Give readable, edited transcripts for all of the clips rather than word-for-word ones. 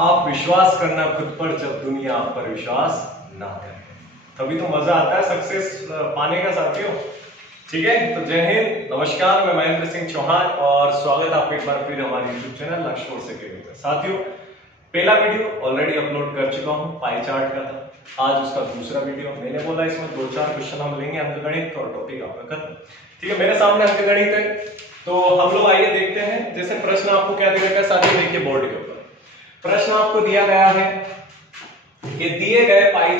आप विश्वास करना खुद पर जब दुनिया आप पर विश्वास ना करे, तभी तो मजा आता है सक्सेस पाने का साथियों। ठीक है, तो जय हिंद, नमस्कार, मैं महेंद्र सिंह चौहान और स्वागत है आपका एक बार फिर हमारे यूट्यूब चैनल लक्ष्य फोर्स अकेडमी में। साथियों, पहला वीडियो ऑलरेडी अपलोड कर चुका हूँ, पाई चार्ट का था। आज उसका दूसरा वीडियो, मैंने बोला इसमें 2-4 क्वेश्चन हम लेंगे अंकगणित और टॉपिक आपका खत्म। ठीक है, मेरे सामने अंकगणित है, तो हम लोग आइए देखते हैं। जैसे प्रश्न आपको क्या दे रखा है साथियों, देखिए बोर्ड के ऊपर प्रश्न आपको दिया गया है कि दिए गए पाई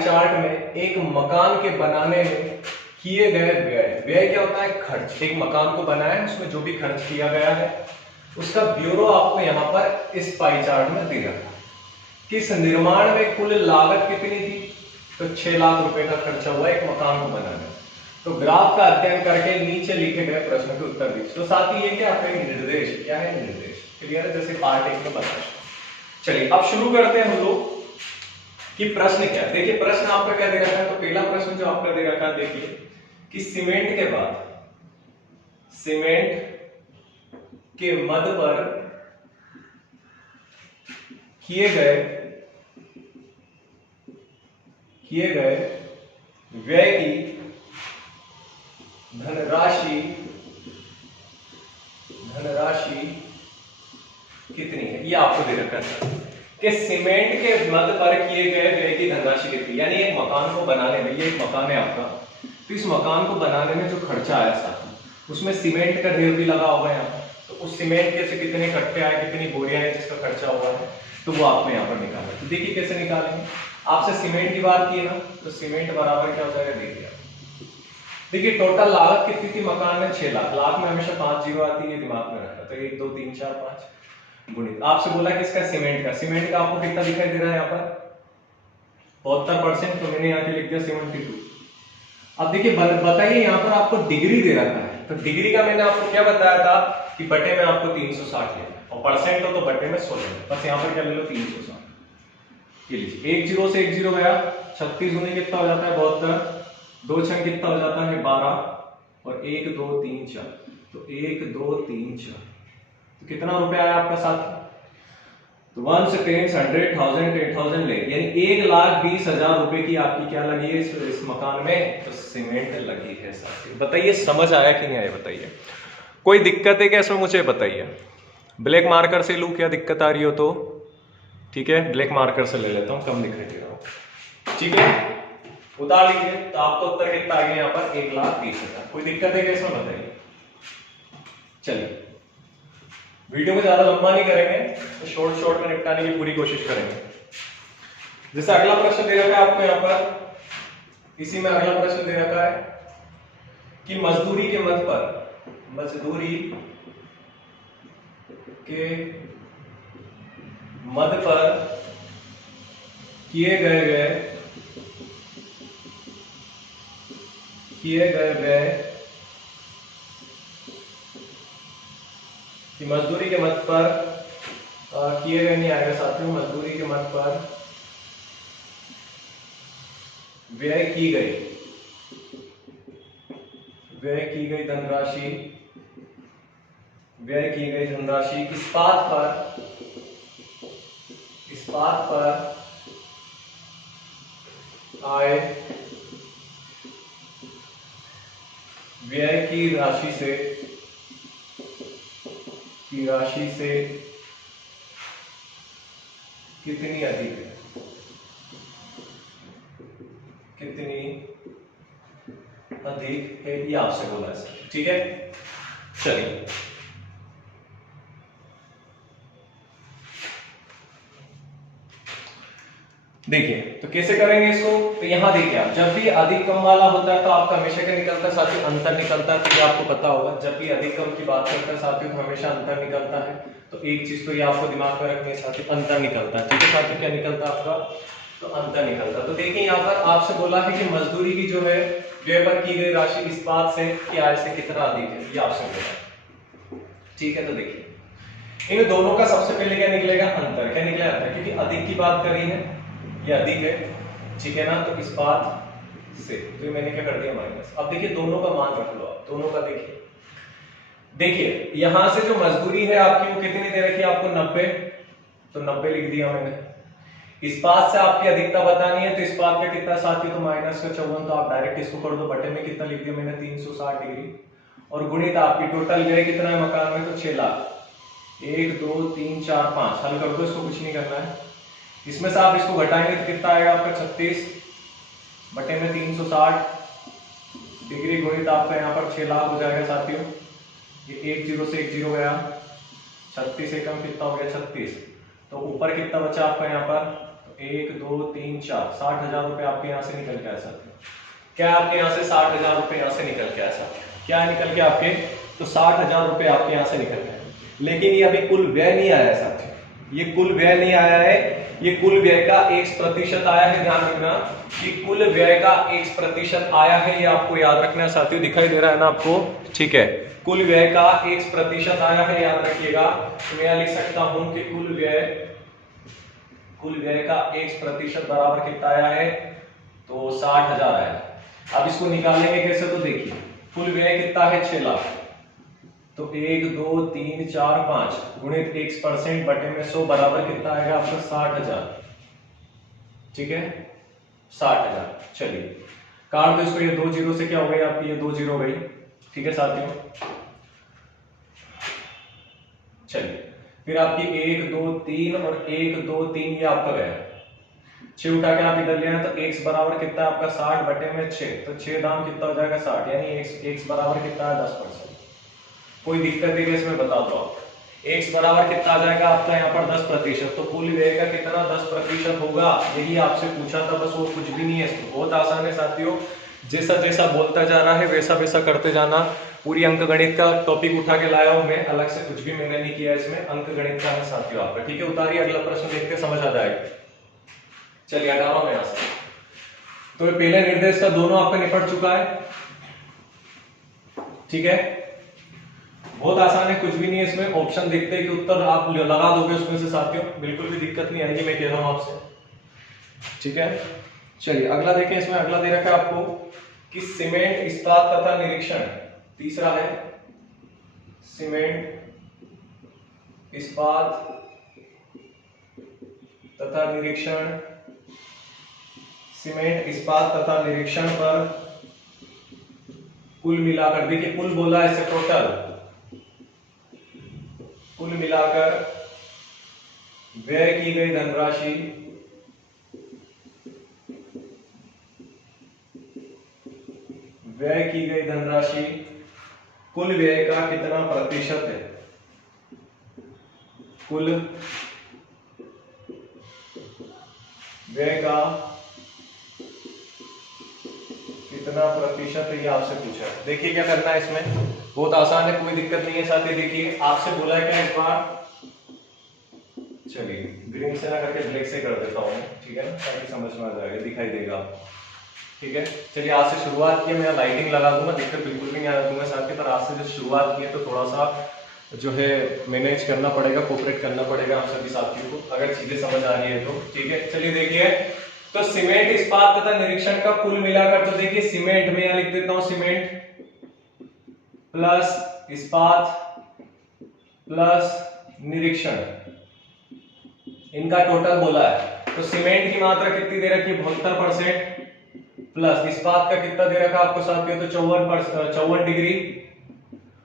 चार्ट में एक मकान के बनाने में किए गए व्यय क्या होता है, खर्च। एक मकान को बनाया है, उसमें जो भी खर्च किया गया है उसका ब्यूरो आपको यहां पर इस पाई चार्ट में दिया है। किस निर्माण में कुल लागत कितनी थी, तो 6 लाख रुपए का खर्चा हुआ एक मकान को बनाने में। तो ग्राफ का अध्ययन करके नीचे लिखे गए प्रश्न के उत्तर दीजिए। तो साथ ही ये क्या है, निर्देश। क्या है, निर्देश। क्लियर है, जैसे पार्ट 1 में बताया। चलिए अब शुरू करते हैं हम लोग कि प्रश्न क्या है। देखिए प्रश्न आपका क्या दे रखा है, तो पहला प्रश्न जो आपका दे रखा है, देखिए कि सीमेंट के मद पर किए गए व्यय की धनराशि कितनी है, ये आपको दे रखा है कि सीमेंट के मद पर किए गए व्यय की धनराशि कितनी। यानी एक मकान को बनाने में, ये एक मकान है आपका, तो इस मकान को बनाने में जो खर्चा आया साथ उसमें सीमेंट का ढेर भी लगा होगा यहाँ, तो उस सीमेंट के से कितने कट्टे आए, कितनी बोरियां हैं जिसका खर्चा हुआ है, तो वो आपको यहाँ पर निकालना है। तो देखिए कैसे निकालेंगे। आपसे सीमेंट की बात की ना, तो सीमेंट बराबर क्या हो जाएगा, देखिए टोटल लागत कितनी थी मकान में, 6 लाख। लाख में हमेशा 5 जीरो आती है, दिमाग में रखना। तो 1 2 3 4 5 गुणित आपसे बोला किसका, सीमेंट का आपको कितना दिखाई दे रहा है यहाँ पर 72%, तो मैंने यहाँ पे लिख दिया 72। अब देखिए बताइए यहाँ पर आपको डिग्री दे रखा है, तो डिग्री का मैंने आपको क्या बताया था कि बटे में आपको 360 लेना, और परसेंट हो तो बटे में 100 लेना। बस यहाँ पर क्या ले लो, 360। ये लीजिए, 1 जीरो से 1 जीरो गया, 36 गुने कितना हो जाता है, 72। 2 छंग कितना हो जाता है, 12, और 1 2 3 4, तो 1 2 3 4, तो कितना रुपया आया आपका साथ, तो 1 से 10 100 1000 10,000 ले, यानी 1,20,000 रुपए की आपकी क्या लगी है इस मकान में, तो सीमेंट लगी है साथी। बताइए समझ आया कि नहीं आया, बताइए कोई दिक्कत है क्या इसमें, मुझे बताइए। ब्लैक मार्कर से लूं, क्या दिक्कत आ रही हो तो ठीक है, ब्लैक मार्कर से ले लेता हूं, कम दिखाई दे रहा हूं। ठीक है, उतार लीजिए, तो आपको उत्तर कितना आ गया यहाँ पर, 1,20,000। कोई दिक्कत है क्या इसमें, बताइए। चलिए वीडियो को ज्यादा लंबा नहीं करेंगे, तो शॉर्ट में निपटाने की पूरी कोशिश करेंगे। जैसे अगला प्रश्न दे रखा है आपको यहाँ पर, इसी में अगला प्रश्न दे रखा है कि मजदूरी के मद पर किए गए व्यय कि मजदूरी के मद पर किए गए नहीं आएगा साथियों, मजदूरी के मद पर व्यय की गई धनराशि इस बात पर आय व्यय की राशि से कितनी अधिक है, ये आपसे बोला है। ठीक है, चलिए देखिए तो कैसे करेंगे इसको। तो यहां देखिए, आप जब भी अधिक कम वाला होता है तो आपका हमेशा क्या निकलता है साथियों, अंतर निकलता है। तो ये आपको पता होगा, जब भी अधिक कम की बात करता है साथियों तो हमेशा अंतर निकलता है। तो एक चीज तो ये आपको दिमाग में रखनी है साथियों, अंतर निकलता है। ठीक है साथियों, क्या निकलता है आपका, तो अंतर निकलता है। तो देखिए यहाँ पर आपसे बोला है कि मजदूरी की जो है व्यय पर की गई राशि इस बात से कि आय से कितना अधिक है, ये आपसे बोला। ठीक है, तो देखिए इन दोनों का सबसे पहले क्या निकलेगा, अंतर। क्या निकलेगा, अंतर, क्योंकि अधिक की बात करी है, ये अधिक है। ठीक है ना, तो इस बात से तो मैंने क्या कर दिया माइनस। अब देखिए दोनों का मान रख लो आप, दोनों का देखिए देखिए यहां से जो मजदूरी है आपकी वो कितनी दे रखी है आपको 90, तो 90 लिख दिया मैंने। इस्पात से आपकी अधिकता बतानी है, तो इस्पात का कितना साथी, तो माइनस का 54, तो आप डायरेक्ट इसको कर दो, बटे में कितना लिख दिया मैंने 360 डिग्री, और गुणित आपकी टोटल व्यय कितना है मकान में, तो 6 लाख। 1 2 3 4 5 हल कर दो इसको, कुछ नहीं करना है। इसमें से आप इसको घटाएंगे तो कितना आएगा आपका 36 बटे में 360 डिग्री गुणित आपका यहाँ पर 6 लाख हो जाएगा साथियों। ये 1 0 से 1 0 गया, 36 एकम कितना हो गया 36, तो ऊपर कितना बचा आपका यहाँ पर, तो 1 2 3 4 60,000 रुपए आपके यहाँ से निकल के आया साथियों। क्या आपके यहाँ से 60,000 रुपए यहाँ से निकल के आया साथियों, क्या निकल के आपके, तो 60,000 रुपए आपके यहाँ से निकल गए। लेकिन ये अभी कुल व्यय नहीं आया साथियों, ये कुल व्यय नहीं आया है, ये कुल व्यय का X% आया है। ध्यान रखना कि कुल व्यय का X% आया है, ये आपको याद रखना है साथियों। दिखाई दे रहा है ना आपको, ठीक है, कुल व्यय का X% आया है, याद रखिएगा। तो मैं लिख सकता हूं कि कुल व्यय का X% बराबर कितना आया है, तो 60,000 आया है। अब इसको निकालेंगे कैसे, तो देखिए कुल व्यय कितना है 6 लाख, तो 1 2 3 4 5 गुणित X% बटे में 100 बराबर कितना आएगा आपका 60,000, ठीक है 60,000। चलिए काट दो इसको, ये 2 0 से क्या हो गई आपकी, ये 2 0 हो गई, ठीक है साथियों। चलिए फिर आपकी 1 2 3 और 1 2 3 ये आपका गया, 6 उठा के आप इधर ले आए, तो x बराबर कितना है आपका 60 बटे में 6, तो 6 दाम कितना हो जाएगा 60, यानी x बराबर कितना है 10%। कोई दिक्कत है इसमें बता दो आप, x बराबर कितना आ जाएगा आपका यहाँ पर 10%, तो कुल व्यय का कितना 10% होगा, यही आपसे पूछा था, बस वो कुछ भी नहीं है। बहुत आसान है साथियों, जैसा जैसा बोलता जा रहा है वैसा वैसा करते जाना। पूरी अंक गणित का टॉपिक उठा के लाया हूं मैं, अलग से कुछ भी मैंने नहीं किया इसमें, अंक गणित का है साथियों आपका, ठीक है। उतारिए अगला प्रश्न, देखते समझ आ जाएगा। चलिए हटा रहा हूं मैं यहां से, तो पहले निर्देश का दोनों आपका निपट चुका है, ठीक है, बहुत आसान है, कुछ भी नहीं है इसमें। ऑप्शन देखते हैं कि उत्तर आप लगा दोगे उसमें से साथियों, बिल्कुल भी दिक्कत नहीं आएगी, मैं कह रहा हूं आपसे, ठीक है। चलिए अगला देखें, इसमें अगला दे रखा है आपको कि सीमेंट इस्पात तथा निरीक्षण, तीसरा है सीमेंट इस्पात तथा निरीक्षण, सीमेंट इस्पात तथा निरीक्षण पर कुल मिलाकर, देखिए कुल बोला है इसे, टोटल कुल मिलाकर व्यय की गई धनराशि कुल व्यय का कितना प्रतिशत है, कुल व्यय का कितना प्रतिशत है, ये आपसे पूछा है। देखिए क्या करना है इसमें, बहुत आसान है, कोई दिक्कत नहीं है साथी। देखिए आपसे बोला है क्या इस बार, चलिए ग्रीन से ना करके ब्लैक से कर देता हूं, ठीक है ना, ताकि समझ में आ जाएगा, दिखाई देगा आपको, ठीक है। चलिए आज से शुरुआत की, मैं लाइटिंग लगा दूंगा, दिक्कत बिल्कुल भी नहीं आने दूंगा साथ ही, पर आज से जो शुरुआत की है तो थोड़ा सा जो है मैनेज करना पड़ेगा, कोऑपरेट करना पड़ेगा आप सभी साथियों को, अगर चीजें समझ आ रही है तो, ठीक है। चलिए देखिए, तो सीमेंट इस्पात तथा निरीक्षण का कुल मिलाकर, तो देखिए सीमेंट में यहां लिख देता हूं, सीमेंट प्लस इस्पात प्लस निरीक्षण, इनका टोटल बोला है। तो सीमेंट की मात्रा कितनी दे रखी है 72%, प्लस इस्पात का कितना दे रखा आपको साथियों, तो 54 डिग्री,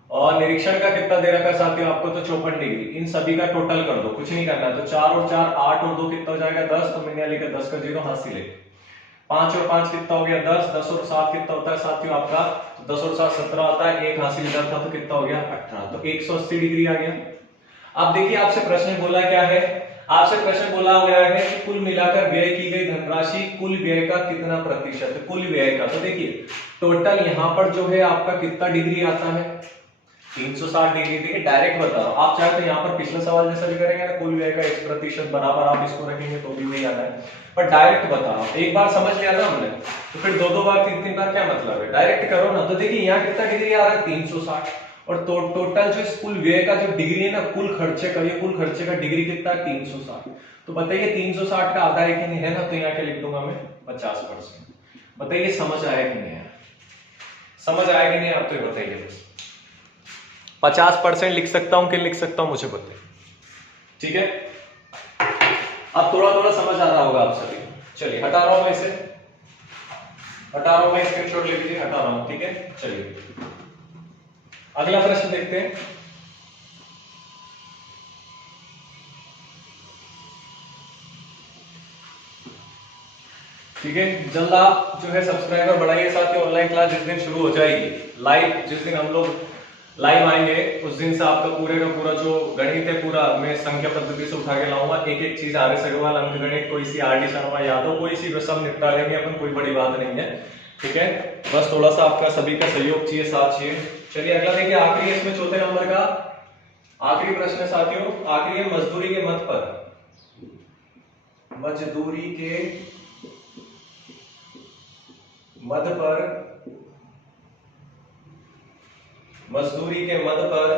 और निरीक्षण का कितना दे रखा साथियों आपको, तो 54 डिग्री। इन सभी का टोटल कर दो, कुछ नहीं करना, तो 4 और 4 8 और 2 कितना हो जाएगा 10, तो मैंने लिखा 10 का 0 हाथ से ले, 5 और 5 कितना हो गया 10, 10 और 7 कितना होता है साथियों आपका, तो 10 और 7 17 होता है, एक हासिल इधर था तो कितना हो गया 18, तो 180 डिग्री आ गया। अब देखिए आपसे प्रश्न बोला क्या है, आपसे प्रश्न बोला गया है कि कुल मिलाकर व्यय की गई धनराशि कुल व्यय का कितना प्रतिशत है, कुल व्यय का। तो देखिए टोटल यहां पर जो है आपका कितना डिग्री आता है 360 डिग्री, देखिए डायरेक्ट बता रहा हूं, आप चाहे तो यहाँ पर पिछले सवाल जैसा भी करेंगे ना, कुल व्यय का 1% बराबर आप इसको रखेंगे तो भी नहीं आता है, पर डायरेक्ट बता रहा हूं, एक बार समझ लिया ना हमने, तो फिर दो बार 3 बार क्या मतलब है, डायरेक्ट करो ना। तो देखिए यहाँ कितना डिग्री आ रहा है 360, और टोटल जो कुल व्यय का जो डिग्री है ना, कुल खर्चे का, ये कुल खर्चे का डिग्री कितना है 360, तो बताइए 360 का आधा है कि नहीं है ना, तो यहाँ क्या लिख दूंगा मैं 50%। बताइए समझ आया कि नहीं आया, समझ आया कि नहीं आप तो बताइए बस। 50% लिख सकता हूं कि लिख सकता हूं मुझे बताइए। ठीक है, अब थोड़ा थोड़ा समझ आ रहा होगा आप सभी। चलिए हटा रहा हूं मैं इसे, हटा रहा हूं मैं, स्क्रीनशॉट ले लीजिए, हटा रहा हूं। ठीक है, चलिए अगला प्रश्न देखते हैं। ठीक है, जल्द आप जो है सब्सक्राइबर बढ़ाइए साथियों। ऑनलाइन क्लास जिस दिन शुरू हो जाएगी लाइव, जिस दिन हम लोग लाइव आएंगे उस दिन से आपका पूरे का पूरा जो गणित है पूरा मैं संख्या पद्धति से उठा के लाऊंगा। एक एक चीज आर एस अग्रवाल, अंक गणित, कोई सी आर डी शर्मा यादव, कोई सी सब निपटा लेंगे अपन, कोई बड़ी बात नहीं है। ठीक है, बस थोड़ा सा आपका सभी का सहयोग चाहिए, साथ चाहिए। चलिए अगला देखिए, आखिरी इसमें चौथे नंबर का आखिरी प्रश्न है साथियों। आखिरी है मजदूरी के मद पर, मजदूरी के मद पर, मजदूरी के मद पर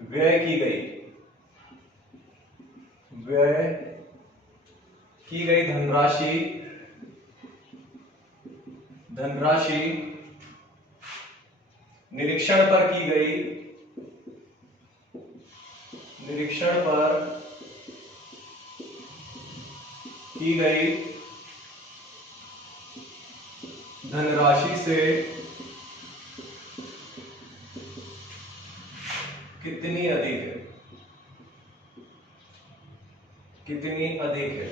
व्यय की गई, व्यय की गई धनराशि, धनराशि निरीक्षण पर की गई, निरीक्षण पर की गई धनराशि से कितनी अधिक है, कितनी अधिक है।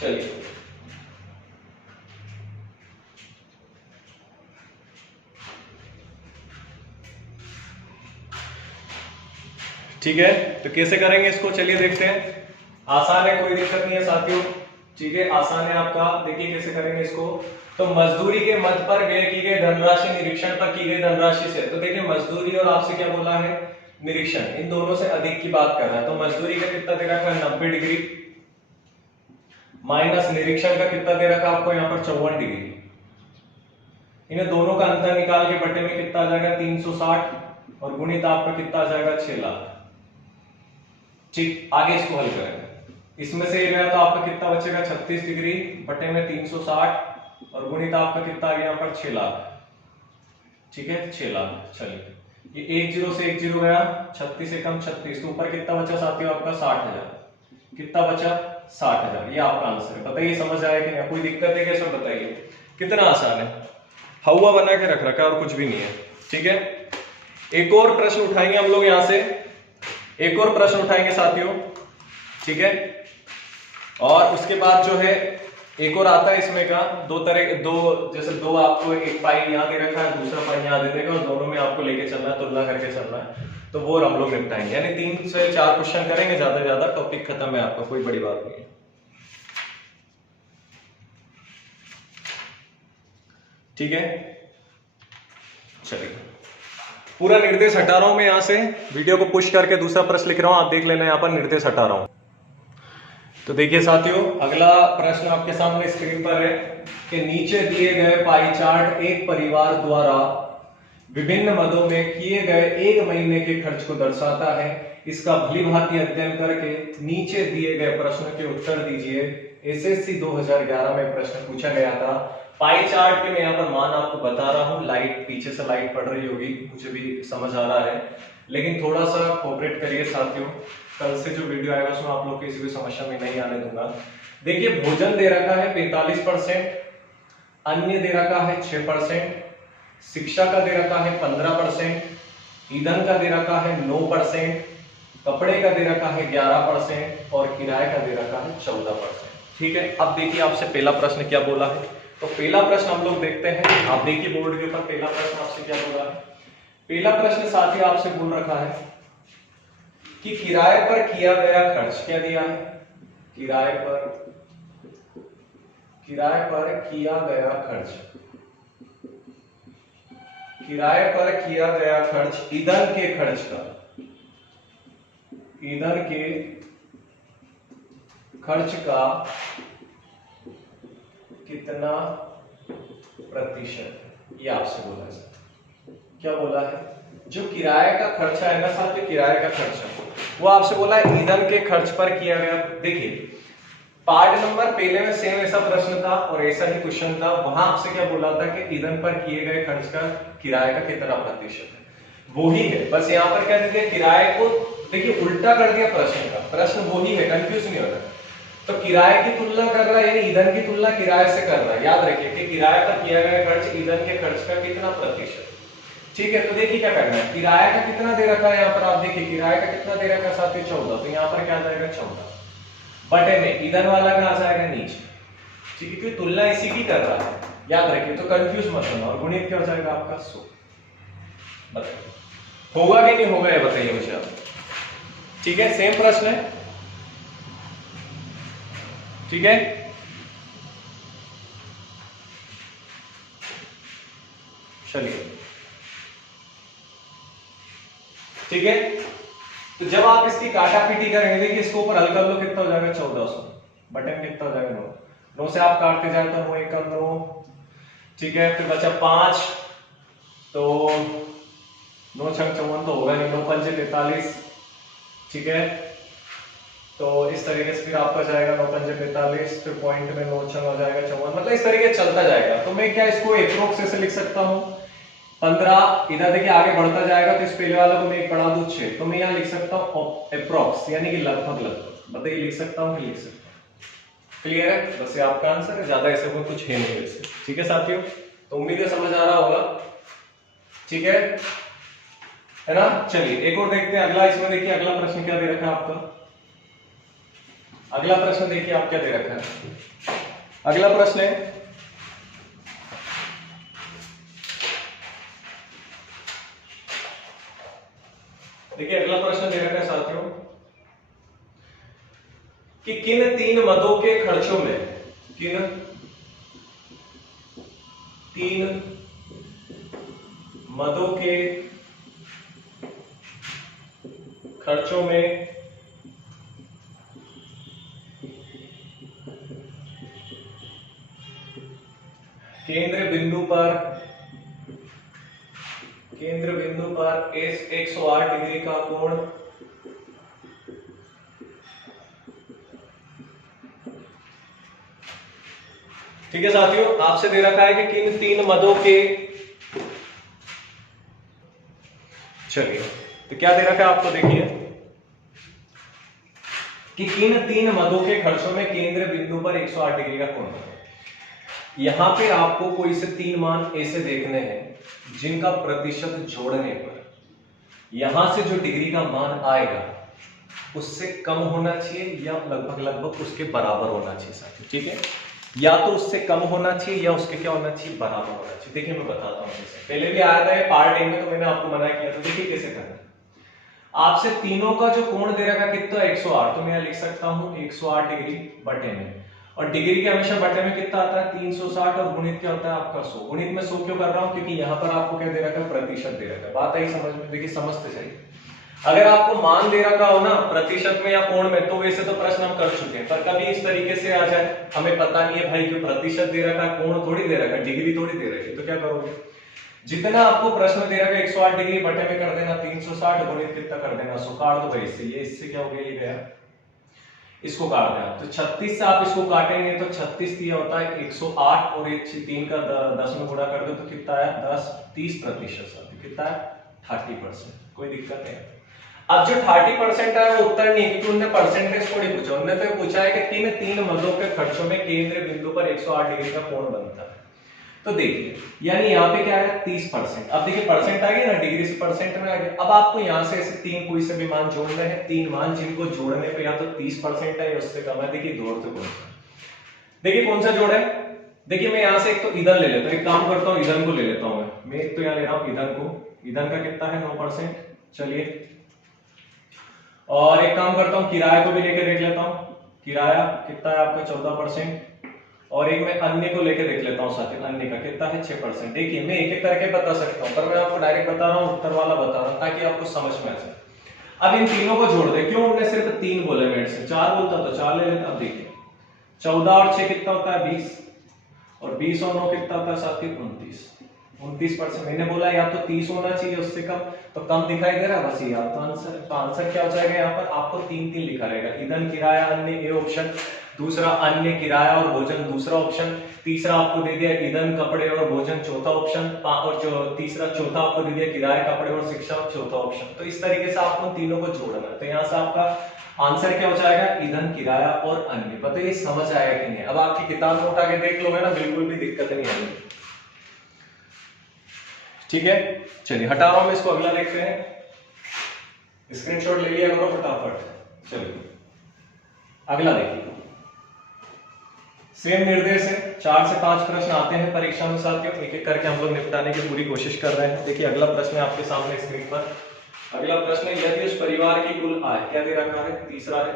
चलिए ठीक है, तो कैसे करेंगे इसको, चलिए देखते हैं। आसान है, कोई दिक्कत नहीं है साथियों। ठीक है, आसान है आपका। देखिए कैसे करेंगे इसको। तो मजदूरी के मद पर व्यय की गई धनराशि निरीक्षण पर की गई धनराशि से, तो देखिए मजदूरी और आपसे क्या बोला है, निरीक्षण, इन दोनों से अधिक की बात कर रहा है। तो मजदूरी का कितना दे रखा है, 90 डिग्री, माइनस निरीक्षण का कितना दे रखा है आपको यहाँ पर 54 डिग्री। इन्हें दोनों का अंतर निकाल के बटे में कितना आ जाएगा 360 और गुणित आपका कितना आ जाएगा 6 लाख। ठीक, आगे इसको हल करेंगे। इसमें से ये गया तो आपका कितना बचेगा 36 डिग्री बटे में 360 और गुणित आपका कितना आ गया यहाँ पर 6 लाख। ठीक है, 6 लाख। चलिए ये 1 0 से 1 0 गया, 36 एकम 36, तो ऊपर कितना बचा साथियों आपका 60,000। कितना बचा 60,000। ये आपका आंसर है। बताइए समझ आया कि नहीं, कोई दिक्कत है क्या इसमें, बताइए। कितना आसान है, हवा बना के रख रखा है और कुछ भी नहीं है। ठीक है, एक और प्रश्न उठाएंगे हम लोग यहां से, एक और प्रश्न उठाएंगे साथियों। ठीक है, और उसके बाद जो है एक और आता है इसमें का दो तरह, दो जैसे दो आपको एक पाई यहां दे रखा है, दूसरा पाई यहां दे देगा और दोनों में आपको लेके चलना है, तुलना करके चलना है। तो वो हम लोग निपटाएंगे, यानी 3 से 4 क्वेश्चन करेंगे, ज्यादा से ज्यादा टॉपिक खत्म है आपका, कोई बड़ी बात नहीं है। ठीक है, चलिए पूरा निर्देश हटा रहा हूं मैं यहां से, वीडियो को पुश करके दूसरा प्रश्न लिख रहा हूं, आप देख लेना, यहां पर निर्देश हटा रहा हूं। तो देखिए साथियों, अगला प्रश्न आपके सामने स्क्रीन पर है कि नीचे दिए गए पाई चार्ट एक परिवार द्वारा विभिन्न मदों में किए गए 1 महीने के खर्च को दर्शाता है। इसका भलीभांति अध्ययन करके नीचे दिए गए प्रश्न के उत्तर दीजिए। एसएससी 2011 में प्रश्न पूछा गया था। पाई चार्ट के मैं यहाँ पर मान आपको बता रहा हूँ, लाइट पीछे से लाइट पड़ रही होगी, मुझे भी समझ आ रहा है, लेकिन थोड़ा सा कोऑपरेट करिए साथियों। कल से जो वीडियो आएगा उसमें आप लोग किसी भी समस्या में नहीं आने दूंगा। देखिए भोजन दे रखा है 45%, अन्य दे रखा है 6%, शिक्षा का दे रखा है 15%, ईंधन का दे रखा है 9%, कपड़े का दे रखा है 11% और किराए का दे रखा है 14%। ठीक है, अब देखिए आपसे पहला प्रश्न क्या बोला है। तो पहला प्रश्न हम लोग देखते हैं। आप देखिए बोर्ड के ऊपर पहला प्रश्न आपसे क्या बोला है। पहला प्रश्न साथी आपसे बोल रखा है कि किराए पर किया गया खर्च, क्या दिया है, किराए पर किया गया खर्च, किराए पर किया गया खर्च ईंधन के खर्च का, ईंधन के खर्च का कितना प्रतिशत, ये आपसे बोला है। क्या बोला है, जो किराए का खर्चा है ना साथ में, किराए का खर्चा वो आपसे बोला है ईंधन के खर्च पर किया गया। देखिए पार्ट नंबर पहले में सेम ऐसा प्रश्न था और ऐसा ही क्वेश्चन था, वहां आपसे क्या बोला था कि ईंधन पर किए गए खर्च का किराए का कितना प्रतिशत है, वही है। बस यहाँ पर क्या दे दिया, किराए को देखिए उल्टा कर दिया प्रश्न का, प्रश्न वही है, कंफ्यूज नहीं होना। तो किराए की तुलना कर रहा है यानी ईंधन की तुलना किराए से कर रहा है। याद रखिए कि किराए पर किया गया खर्च ईंधन के खर्च का कितना प्रतिशत। ठीक है, तो देखिए क्या करना है, किराए का कितना दे रखा है यहाँ पर, आप देखिए किराए का कितना दे रखा है साथियों 14, तो यहाँ पर क्या जाएगा 14 बटे में ईंधन वाला कहाँ जाएगा नीचे। ठीक है, क्योंकि तुलना इसी की कर रहा है, याद रखिए, तो कंफ्यूज मत होना। और गुणित क्या हो जाएगा आपका 100। बताइए होगा कि नहीं होगा, ये बताइए मुझे आप। ठीक है, सेम प्रश्न है। ठीक है, चलिए ठीक है, तो जब आप इसकी काटा पीटी करेंगे, देखिए इसको ऊपर हल कर लो, कितना हो जाएगा 1400 बटे में कितना हो जाएगा 9, 9 से आप काटते जाए तो 9 1 9। ठीक है, फिर बचा 5, तो 9 6 54 तो होगा नहीं, 9 5 45। ठीक है, तो इस तरीके से फिर आपका जाएगा 9 5 45, फिर पॉइंट में 9 6 हो जाएगा 54, मतलब इस तरीके से चलता जाएगा। तो मैं क्या इसको एप्रोक्स से लिख सकता हूँ 15, इधर देखिए आगे बढ़ता जाएगा, तो इस पहले वाला को मैं 1 बढ़ा दूं 6, तो मैं यहाँ लिख सकता हूँ अप्रोक्स यानी कि लगभग लगभग। बताइए लिख सकता हूँ कि लिख सकता हूँ। क्लियर है, बस ये आपका आंसर है, ज्यादा ऐसे कोई कुछ है नहीं वैसे। ठीक है साथियों, तो उम्मीद है समझ आ रहा होगा। ठीक है ना। चलिए एक और देखते हैं अगला। इसमें देखिए अगला प्रश्न क्या दे रखा है आपका, अगला प्रश्न देखिए आप क्या दे रखा है। अगला प्रश्न है, देखिए अगला प्रश्न दे रखा है साथियों कि किन 3 मदों के खर्चों में, किन 3 मदों के खर्चों में केंद्र बिंदु पर इस 108 डिग्री का कोण ठीक है साथियों, आपसे दे रखा है कि किन 3 मदों के, चलिए तो क्या दे रखा है आपको, देखिए कि किन 3 मदों के खर्चों में केंद्र बिंदु पर 108 डिग्री का कोण है। यहां पे आपको कोई से 3 मान ऐसे देखने हैं जिनका प्रतिशत जोड़ने पर यहां से जो डिग्री का मान आएगा उससे कम होना चाहिए या लगभग लगभग उसके बराबर होना चाहिए साथियों। ठीक है, या तो उससे कम होना चाहिए या उसके क्या होना चाहिए, बराबर होना चाहिए। देखिए मैं बताता हूं कैसे, पहले भी आया था ये पार्ट ए में, तो मैंने आपको मना किया था। देखिए कैसे करना है, आपसे तीनों का जो कोण दे रखा कितना 108, तो मैं लिख सकता हूं 108 डिग्री बटे में, और डिग्री के हमेशा बटे में कितना आता है 360, और गुणित क्या होता है आपका 100। गुणित में 100 क्यों कर रहा हूं, क्योंकि यहां पर आपको क्या दे रखा है, प्रतिशत दे रखा है। बात आई समझ में, देखिए समझते जाइए। अगर आपको मान दे रखा हो ना प्रतिशत में या कोण में, तो वैसे तो प्रश्न हम कर चुके हैं, पर कभी इस तरीके से आ जाए, हमें पता नहीं है भाई क्यों प्रतिशत दे रखा है, कोण थोड़ी दे रखा है, डिग्री थोड़ी दे रखी है, तो क्या करोगे, जितना आपको प्रश्न दे रखा है 108 डिग्री बटे में कर देना 360, गुणित कितना कर देना 100। काट दो भाई इससे, ये इससे क्या हो गया, ये गया, इसको काट दें आप, तो 36 से आप इसको काटेंगे तो 36 दिया होता है 108, और 3 का 10 में गुणा कर दो तो कितना है 10, 30%, कितना है 30%। कोई दिक्कत नहीं। अब जो 30% है वो उत्तर नहीं है, क्योंकि उन्होंने परसेंटेज थोड़ी पूछा, उन्होंने तो पूछा है कि किन 3 मदों के खर्चों में केंद्र बिंदु पर 108 डिग्री का कोण बनता है। तो देखिए यानी यहाँ पे क्या है 30%। अब देखिए परसेंट आ गया ना, डिग्री से परसेंट में आ गया। अब आपको यहाँ से ऐसे 3 कोई से भी मान जोड़ने हैं, 3 मान जिनको जोड़ने पे या तो 30% है या उससे कम है। देखिए जोड़ते कौन सा, देखिए कौन सा जोड़े। देखिए मैं यहाँ से एक तो ईंधन ले लेता हूँ, एक काम करता हूँ ईंधन को ले लेता हूँ मैं एक तो यहाँ ले रहा हूँ ईंधन को, ईंधन का कितना है 9%। चलिए, और एक काम करता हूँ किराए को भी लेके देख लेता हूँ, किराया कितना है आपका 14%, और एक मैं अन्य को लेके देख लेता हूँ साथियों, अन्य का कितना है 6%। देखिए मैं एक एक करके बता सकता हूँ, पर मैं आपको डायरेक्ट बता रहा हूँ, उत्तर वाला बता रहा हूँ ताकि आपको समझ में आ जाए। अब इन तीनों को जोड़ दे, क्यों उन्होंने सिर्फ 3 बोले, मेरे से 4 बोलता तो 4 ले लेता। अब देखिए 14 और 6 कितना होता है 20, और 20 और 9 कितना होता है साथियों 29%। मैंने बोला या तो 30 होना चाहिए उससे कम, तो कम दिखाई दे रहा है, बस ये तो आंसर। तो आंसर क्या हो जाएगा, यहाँ पर आपको 3 3 लिखा रहेगा, ईंधन, किराया, अन्य, ए ऑप्शन। दूसरा अन्य किराया और भोजन दूसरा ऑप्शन, तीसरा आपको दे दिया ईंधन कपड़े और भोजन चौथा ऑप्शन, और चौथा आपको दे दिया किराया कपड़े और शिक्षा चौथा ऑप्शन। तो इस तरीके से आपको तीनों को जोड़ना है। तो यहाँ से आपका आंसर क्या हो जाएगा, ईंधन किराया और अन्य। पता ये समझ आएगा कि नहीं? अब आपकी किताब में उठा के देख लोगे ना, बिल्कुल भी दिक्कत नहीं आएगी। ठीक है, चलिए हटा रहा हूं मैं इसको, अगला देखते हैं। स्क्रीनशॉट ले लिया करो फटाफट। चलिए अगला देखिए, सेम निर्देश है, 4 से 5 प्रश्न आते हैं परीक्षा में साथियों, एक एक करके हम लोग निपटाने की पूरी कोशिश कर रहे हैं। देखिए अगला प्रश्न है आपके सामने स्क्रीन पर। अगला प्रश्न है, यदि उस परिवार की कुल आय, क्या दे रखा है, तीसरा है,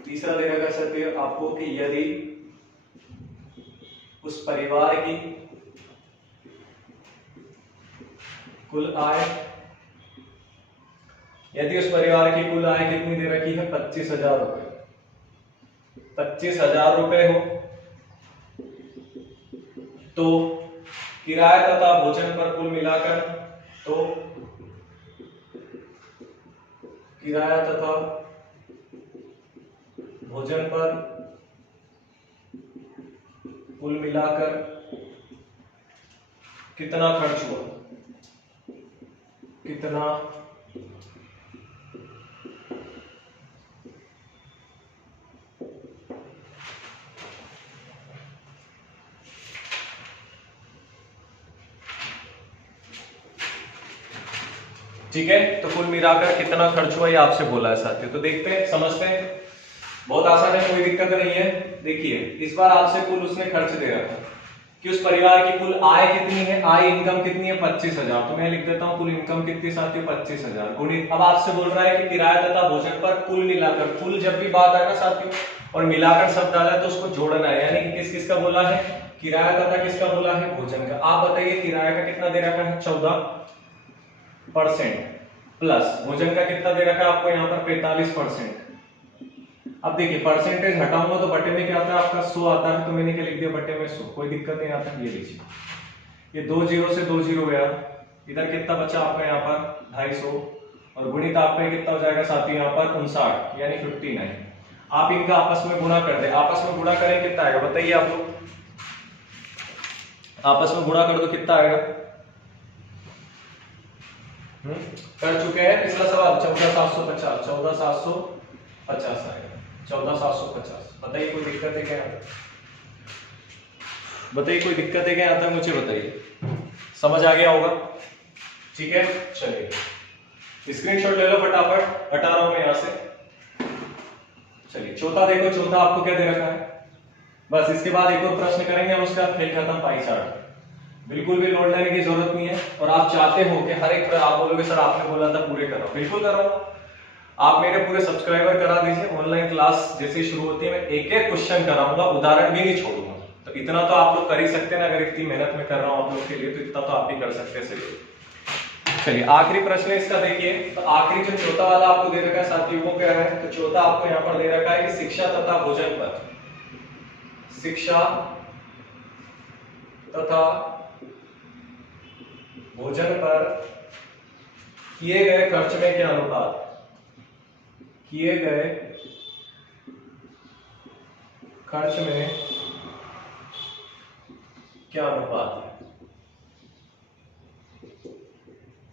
तीसरा दे रखा है आपको कि यदि उस परिवार की कुल आय, यदि उस परिवार की कुल आय कितनी दे रखी है, 25,000 रुपए, 25,000 रुपए हो, तो किराया तथा भोजन पर कुल मिलाकर, तो किराया तथा भोजन पर कुल मिलाकर कितना खर्च हुआ, कितना ठीक है। तो कुल मिलाकर कितना खर्च हुआ ये आपसे बोला है साथियों। तो देखते हैं, समझते हैं, बहुत आसान है, कोई दिक्कत नहीं है। देखिए इस बार आपसे कुल उसने खर्च दे रखा कि उस परिवार की कुल आय कितनी है, आय इनकम कितनी है, 25,000। तो मैं लिख देता हूं कुल इनकम कितनी साथियों, 25,000 गुणित, अब आपसे बोल रहा है कि किराया तथा भोजन पर कुल मिलाकर, कुल जब भी बात आए ना साथियों और मिलाकर शब्द आ जाए तो उसको जोड़ना है, यानी कि किस किस का बोला है, किराया तथा किसका बोला है, भोजन का। आप बताइए किराया का कितना दे रखा है, 14% प्लस भोजन का कितना दे रखा है आपको यहाँ पर 45%। अब देखिए परसेंटेज हटाऊंगा तो बटे में क्या आता है आपका 100 आता है, तो मैंने क्या लिख दिया बटे में 100, कोई दिक्कत नहीं आता। ये लीजिए, ये 2 0 से 2 0 गया, इधर कितना बचा आपका यहाँ पर 250, और गुणित आपका कितना हो जाएगा साथियों यहाँ पर 59 यानी 59। आप इनका आपस में गुणा कर दे, आपस में गुणा करें कितना आएगा बताइए आप लोग, आपस में गुणा कर दो कितना आएगा, कर चुके हैं पिछला सवाल, 14,750, 14,750 आएगा, 14,750। बताइए कोई दिक्कत है क्या, बताइए कोई दिक्कत है क्या यहाँ तक, मुझे बताइए, समझ आ गया होगा। ठीक है, चलिए स्क्रीनशॉट ले लो फटाफट, हटा रहा हूं मैं यहाँ से। चलिए चौथा देखो, चौथा आपको क्या दे रखा है, बस इसके बाद एक और प्रश्न करेंगे हम, उसका खेल खत्म, पाई चार्ट। बिल्कुल भी लोड लेने की जरूरत नहीं है, और आप चाहते हो कि हर एक आप बोलोगे सर आपने बोला था पूरे करो, बिल्कुल करो। आप मेरे पूरे सब्सक्राइबर करा दीजिए, ऑनलाइन क्लास जैसे शुरू होती है मैं एक एक क्वेश्चन कराऊंगा, उदाहरण भी नहीं छोड़ूंगा। तो इतना तो आप लोग कर ही सकते हैं ना, अगर इतनी मेहनत में कर रहा हूं आप लोग के लिए, तो इतना तो आप भी कर सकते हैं। चलिए आखिरी प्रश्न है इसका, देखिए तो आखिरी जो चौथा वाला आपको दे रखा है साथियों को क्या है, तो चौथा आपको यहाँ पर दे रखा है कि शिक्षा तथा भोजन पर, शिक्षा तथा भोजन पर किए गए खर्च में क्या अनुपात, किए गए खर्च में क्या अनुपात है,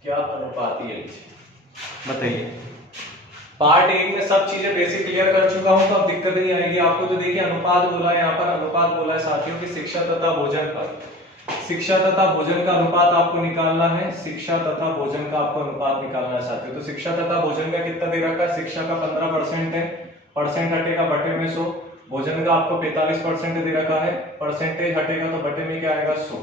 क्या अनुपाती है, बताइए। पार्ट 1 में सब चीजें बेसिक क्लियर कर चुका हूं, तो अब दिक्कत नहीं आएगी आपको। तो देखिए अनुपात बोला है यहाँ पर, अनुपात बोला है साथियों की शिक्षा तथा भोजन पर, शिक्षा तथा भोजन का अनुपात आपको निकालना है, शिक्षा तथा भोजन का आपको अनुपात निकालना है साथियों। तो शिक्षा तथा भोजन का कितना दे रखा है, शिक्षा का 15% है, परसेंट हटेगा बटे में 100, भोजन का आपको 45% दे रखा है, परसेंटेज हटेगा तो बटे में क्या आएगा 100।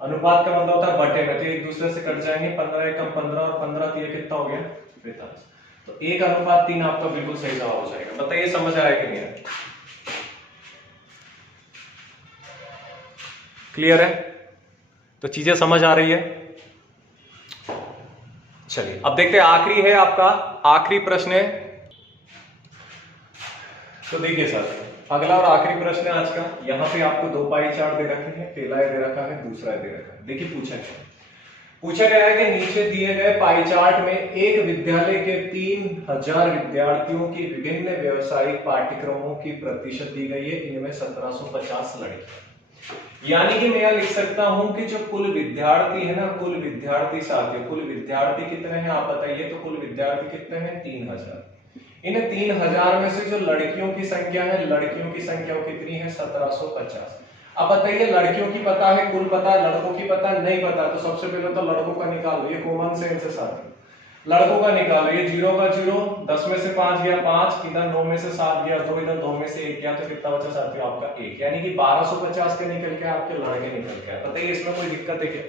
अनुपात का मतलब होता है बटे में, तो एक दूसरे से कट जाएंगे, 15 एकम 15 और 15 तो ये कितना हो गया 45, तो 1:3 आपका बिल्कुल सही जवाब हो जाएगा। बताइए समझ आया कि नहीं आया, क्लियर है, तो चीजें समझ आ रही है। चलिए अब देखते हैं, आखिरी है आपका, आखिरी प्रश्न है। तो देखिए सर अगला और आखिरी प्रश्न है आज का, यहाँ पे आपको 2 पाई चार्ट दे रखे हैं, पहला दे रखा है, दूसरा दे रखा है। देखिए पूछा है पूछा गया है कि नीचे दिए गए पाई चार्ट में एक विद्यालय के 3000 विद्यार्थियों की विभिन्न व्यावसायिक पाठ्यक्रमों की प्रतिशत दी गई है, इनमें 1750 लड़के। यानी कि मैं यह लिख सकता हूं कि जो कुल विद्यार्थी है ना, कुल विद्यार्थी साथियों, कुल विद्यार्थी कितने हैं आप बताइए, तो कुल विद्यार्थी कितने हैं 3000। इन 3000 में से जो लड़कियों की संख्या है, लड़कियों की संख्या कितनी है 1750। अब बताइए लड़कियों की पता है, कुल पता है, लड़कों की पता नहीं पता, तो सबसे पहले तो लड़कों का निकालो, ये कॉमन सेंस है साथ। लड़कों का निकालो, ये 0 का 0, 10 में से 5 गया 5, इधर 9 में से 7 गया 2, इधर 2 में से 1 गया, तो कितना बचा साथियों आपका 1, यानी कि 1250 के निकल के आपके लड़के निकल के। बताइए इसमें कोई दिक्कत है क्या?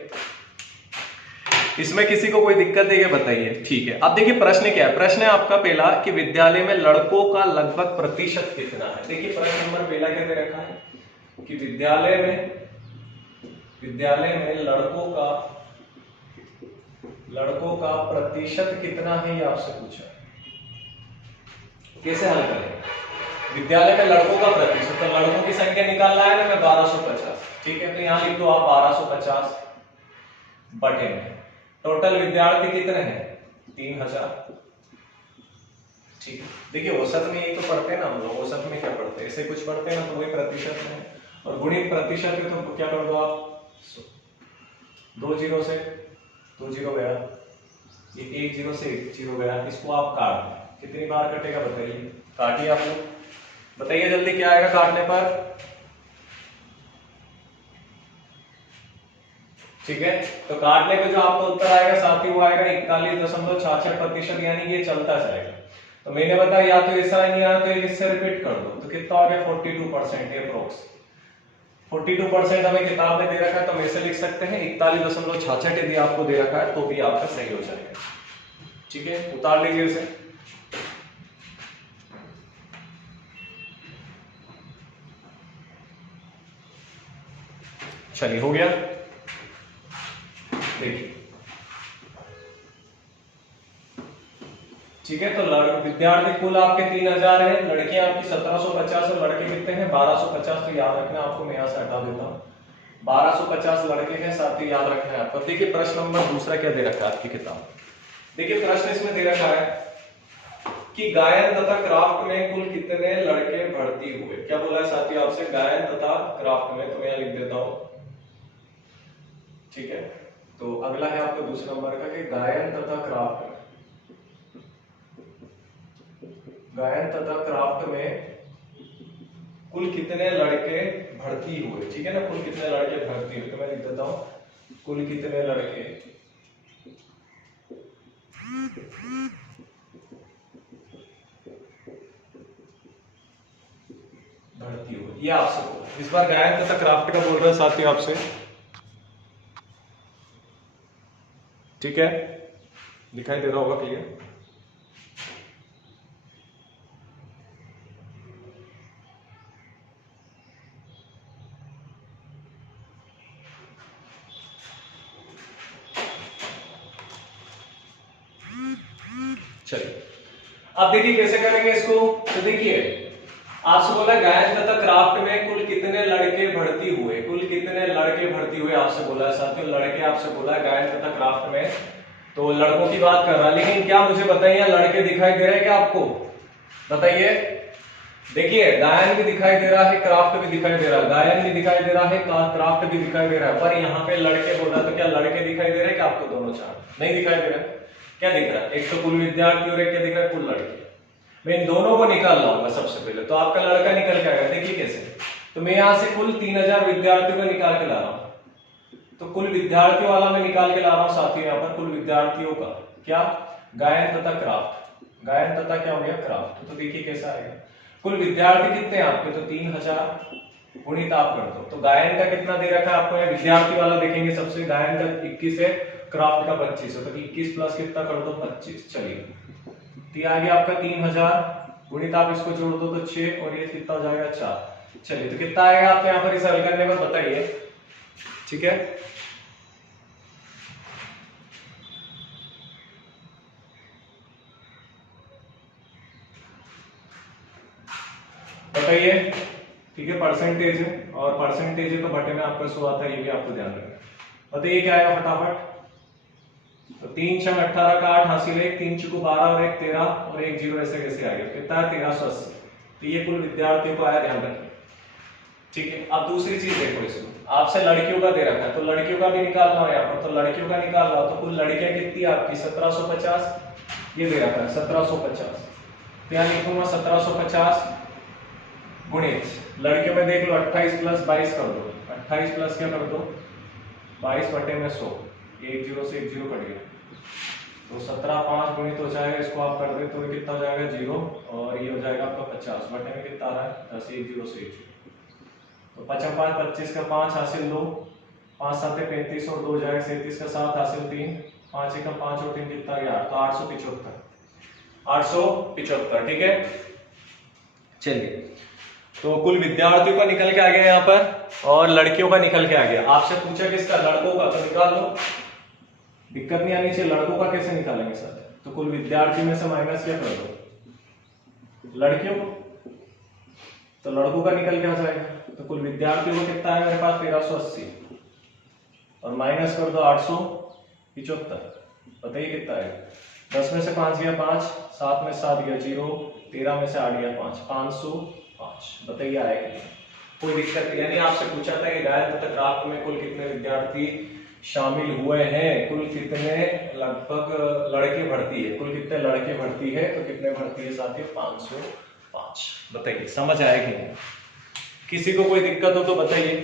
इसमें किसी को कोई दिक्कत है क्या बताइए? ठीक है, अब देखिए प्रश्न क्या है। प्रश्न है आपका पहला कि विद्यालय में लड़कों का लगभग प्रतिशत कितना है। देखिए प्रश्न नंबर पहला क्या दे रखा है कि विद्यालय में लड़कों का प्रतिशत कितना है, ये आपसे पूछा। कैसे हल करें? विद्यालय में लड़कों का प्रतिशत, तो लड़कों की संख्या निकालना है ना, मैं 1250, ठीक है, तो यहां लिख दो आप 1250 बटे में टोटल विद्यार्थी कितने हैं 3000, ठीक है। देखिए औसत में ये तो पढ़ते हैं ना हम लोग, औसत में क्या पढ़ते हैं, ऐसे कुछ पढ़ते हैं ना, तो वही प्रतिशत में, और गुणित प्रतिशत में तो क्या कर दो आप 2 0 से 2 0 गया, ये 1 0 से 1 0 गया, इसको आप काट दें, कितनी बार कटेगा बताइए, काटिए आप लोग, बताइए जल्दी क्या आएगा काटने पर, ठीक है। तो काटने पे जो आपको उत्तर आएगा साथी वो आएगा 41.66%, यानी ये चलता जाएगा। तो मैंने बताया या तो ऐसा नहीं आया तो इससे रिपीट कर दो, तो कितना आ गया 42% अप्रोक्स। 42% हमें किताब में दे रखा है, तो हम ऐसे लिख सकते हैं 41.66 यदि आपको दे रखा है तो भी आपका सही हो जाएगा, ठीक है। उतार लीजिए इसे, चलिए हो गया। देखिए ठीक है, तो विद्यार्थी कुल आपके 3000 है, लड़कियां आपकी 1750 और लड़के कितने हैं 1250, तो याद रखना आपको, मैं यहां से हटा देता हूं, 1250 लड़के हैं, साथ ही याद रखना है आपको। देखिए प्रश्न नंबर दूसरा क्या दे रखा है आपकी किताब, देखिए प्रश्न इसमें दे रखा है कि गायन तथा क्राफ्ट में कुल कितने लड़के भर्ती हुए। क्या बोला है साथियों आपसे, गायन तथा क्राफ्ट में, तो मैं यहां लिख देता हूं, ठीक है। तो अगला है आपका दूसरा नंबर का कि गायन तथा क्राफ्ट में कुल कितने लड़के भर्ती हुए, ठीक है ना, कुल कितने लड़के भर्ती हुए, तो मैं लिख देता हूं कुल कितने लड़के भर्ती हुए, ये आपसे इस बार गायन तथा क्राफ्ट का बोल रहा है साथियों आपसे, ठीक है, दिखाई दे रहा होगा क्लियर। चलिए अब देखिए कैसे करेंगे इसको, तो देखिए आपसे बोला गायन तथा क्राफ्ट में कुल कितने लड़के भर्ती हुए, कुल कितने लड़के भर्ती हुए आपसे बोला है साथियों, लड़के आपसे बोला गायन तथा क्राफ्ट में, तो लड़कों की बात कर रहा है, लेकिन क्या मुझे बताइए लड़के दिखाई दे रहे हैं क्या आपको, बताइए। देखिए गायन भी दिखाई दे रहा है, क्राफ्ट भी दिखाई दे रहा है, गायन भी दिखाई दे रहा है, क्राफ्ट भी दिखाई दे रहा है, पर यहाँ पे लड़के बोला, तो क्या लड़के दिखाई दे रहे हैं क्या आपको, दोनों चार नहीं दिखाई दे रहा है, क्या दिख रहा है, एक तो कुल विद्यार्थी और एक क्या दिख रहा है कुल लड़के। मैं इन दोनों को निकाल लाऊंगा सबसे पहले, तो आपका लड़का निकल के आएगा, देखिए कैसे, तो मैं यहां से कुल 3000 विद्यार्थियों को निकाल के ला रहा हूं, तो कुल विद्यार्थियों वाला मैं निकाल के ला रहा हूं साथियों, यहाँ पर कुल विद्यार्थियों का क्या गायन तथा क्राफ्ट, गायन तथा क्या हो गया क्राफ्ट, तो देखिए कैसा आएगा, कुल विद्यार्थी कितने हैं आपके, तो 3000 गुणित आप कर दो, तो गायन का कितना दे रखा है आपको, विद्यार्थी वाला देखेंगे सबसे, गायन का 21 है, क्राफ्ट का 25 है, तो 21 प्लस कितना कर दो 25, चलिए तो आ गया आपका 3000 गुणित आप इसको जोड़ दो तो 6 और ये कितना हो जाएगा 4, चलिए तो कितना आएगा आपको यहाँ पर इसे हल करने पर बताइए, ठीक है। बताइए, ठीक है, परसेंटेज है और परसेंटेज है तो बटे में आपका 100 आता है, ये भी आपको ध्यान रखना। बताइए क्या आएगा फटाफट, तो 3 6 18 का 8 हासिल है, 3 चुको 12 और 1 13 और 1 0 ऐसे कैसे आ गया, कितना है 1380। तो ये कुल विद्यार्थियों को आया, ध्यान रखिए। ठीक है, अब दूसरी चीज देखो, इसमें आपसे लड़कियों का दे रखा है तो लड़कियों का भी निकालना है यहाँ पर, तो लड़कियों का निकालना तो कुल लड़कियां कितनी आपकी 1750, ये दे रखा है 1750। तो यहाँ लिखूंगा 1750 गुणित लड़कियों में देख लो 28 प्लस 22 कर दो, 28 प्लस क्या कर दो 22 बटे में 100, 1 0 से 1 0 कट गया, तो 17 5 गुणित हो जाएगा, इसको आप कर दे तो ये कितना हो जाएगा 0 और ये हो जाएगा आपका 50 बटे में कितना आ रहा है 10, 1 0 से 1 0, तो 5 5 25 का 5 हासिल 2, 5 7 35 और 2 जाएगा 37 का 7 हासिल 3, 5 1 का 5 और 3 कितना गया 8, तो 875, 875। ठीक है, चलिए तो कुल विद्यार्थियों का निकल के आ गया यहाँ पर और लड़कियों का निकल के आ गया। आपसे पूछा किसका, लड़कों का, तो निकाल लो, दिक्कत नहीं आनी चाहिए। लड़कों का कैसे निकालेंगे सर, तो कुल विद्यार्थी में से माइनस क्या कर दो लड़कियों को, तो लड़कों का निकल के आ जाएगा, तो कुल विद्यार्थियों को कितना है मेरे पास 1380 और माइनस कर दो 875, बताइए कितना है, 10 में से 5 गया 5, 7 में 7 गया 0, 13 में से 8 गया 5, 505, बताइए आएगा कोई दिक्कत नहीं। यानी आपसे पूछा था कि डायल तथा ग्राफ में कुल कितने विद्यार्थी शामिल हुए हैं, कुल कितने लगभग लड़के भर्ती है, कुल कितने लड़के भर्ती है, तो कितने भर्ती है साथियों 505, बताइए समझ आएगी नहीं, किसी को कोई दिक्कत हो तो बताइए।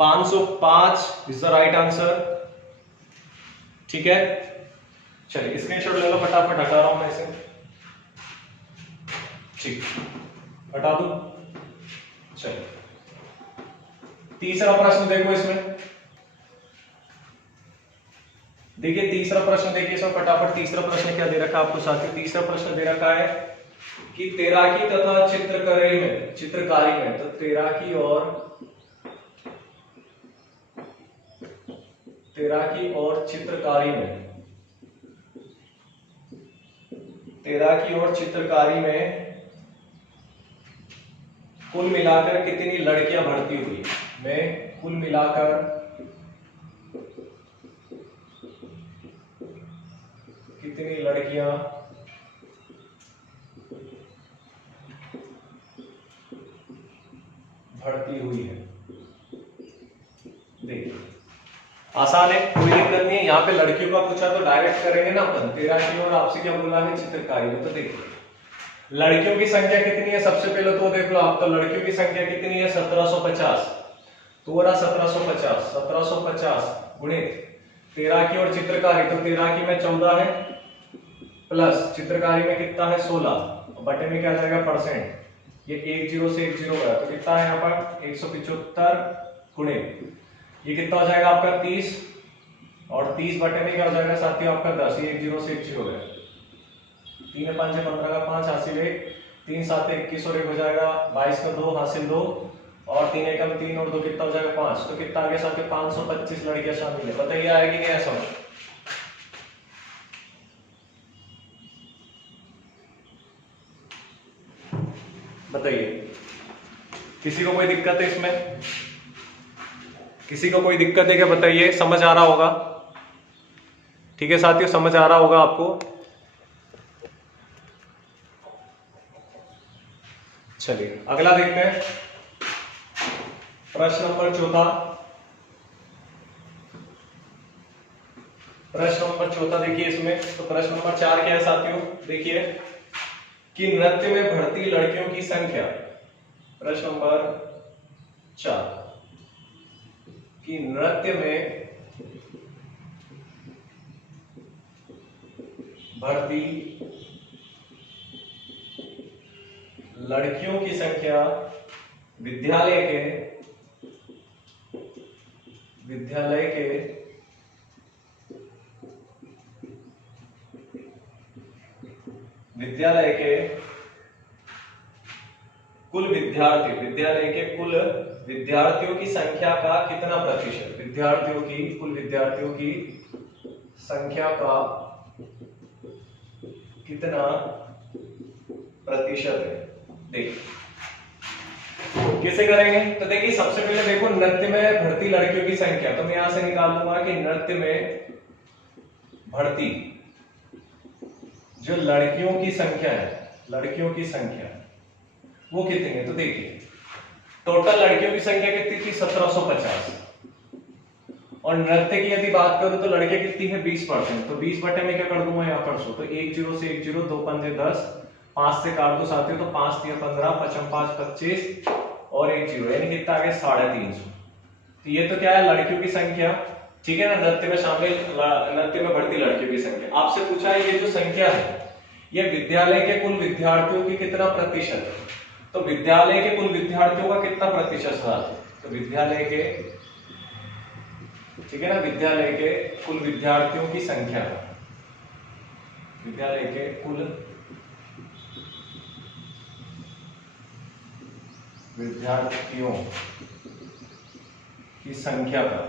505 इज द राइट आंसर। ठीक है, चलिए स्क्रीनशॉट ले लो, फटाफट हटा रहा हूं मैं इसे, ठीक हटा दूं। चलिए तीसरा प्रश्न देखो, इसमें देखिए तीसरा प्रश्न, देखिए इसमें फटाफट तीसरा प्रश्न क्या दे रखा है आपको साथियों, तीसरा प्रश्न दे रखा है कि तैराकी तथा चित्रकारी में तो तैराकी और चित्रकारी में कुल मिलाकर कितनी लड़कियां भर्ती हुई, में कुल मिलाकर कितनी लड़कियां भर्ती हुई है। देखिए आसान है, कोई दिक्कत नहीं है, यहाँ पे लड़कियों का पूछा तो डायरेक्ट करेंगे ना अपन, तैराकी और आपसे क्या बोला है चित्रकारी में, तो देखिए लड़कियों की संख्या कितनी है, सबसे पहले तो देख लो आप, तो लड़कियों की संख्या कितनी है 1750, तो रहा 1750 गुणित तैराकी और चित्रकारी, तो तैराकी में 14 है प्लस चित्रकारी में कितना है 16, बटे में क्या जाएगा परसेंट, ये 1 0 से 1 0 गया, तो कितना है यहाँ पर 175 गुणित ये कितना हो जाएगा आपका 30 और 30 बटे में क्या हो जाएगा साथियों आपका 10, ये 1 0 से 1 0 गया, 3 5 15 का 5 हासिल 1, 3 7 21 और 1 हो जाएगा 22 का 2 हासिल 2 और 3 1 3 और 2 कितना हो जाएगा 5, तो कितना आ गया साथियों 525 लड़कियां शामिल है, बताइए आएगी नहीं ऐसा, बताइए किसी को कोई दिक्कत है इसमें, किसी को कोई दिक्कत है क्या, बताइए समझ आ रहा होगा। ठीक है साथियों, समझ आ रहा होगा आपको। चलिए अगला देखते हैं, प्रश्न नंबर 14, प्रश्न नंबर 14 देखिए इसमें, तो प्रश्न नंबर 4 क्या है साथियों, देखिए कि नृत्य में भर्ती लड़कियों की संख्या, प्रश्न नंबर 4 कि नृत्य में भर्ती लड़कियों की संख्या विद्यालय के कुल विद्यार्थियों की संख्या का कितना प्रतिशत, कुल विद्यार्थियों की संख्या का कितना प्रतिशत है। देखिए कैसे करेंगे, तो देखिए सबसे पहले देखो नृत्य में भर्ती लड़कियों की संख्या, तो मैं यहां से निकाल लूंगा कि नृत्य में बढ़ती जो लड़कियों की संख्या है, लड़कियों की संख्या वो कितनी है? तो देखिए टोटल लड़कियों की संख्या कितनी थी? 1750। और नृत्य की यदि बात करूं तो लड़के कितनी है? 20%। तो 20 बटे में क्या कर दूंगा यहाँ पर 100। तो 1 0 से 1 0, 2 पंजे 10, 5 से काट दो साथियों तो 5 3 15, 5 5 25 और 1 0 यानी कितना आ गया? 350। तो ये तो क्या है? लड़कियों की संख्या, ठीक है ना, नृत्य में शामिल, नृत्य में बढ़ती लड़कियों की संख्या। आपसे पूछा है ये जो संख्या है ये विद्यालय के कुल विद्यार्थियों की कितना प्रतिशत है? तो विद्यालय के कुल विद्यार्थियों का कितना प्रतिशत है? तो विद्यालय के, ठीक है ना, विद्यालय के कुल विद्यार्थियों की संख्या, विद्यालय के कुल विद्यार्थियों की संख्या का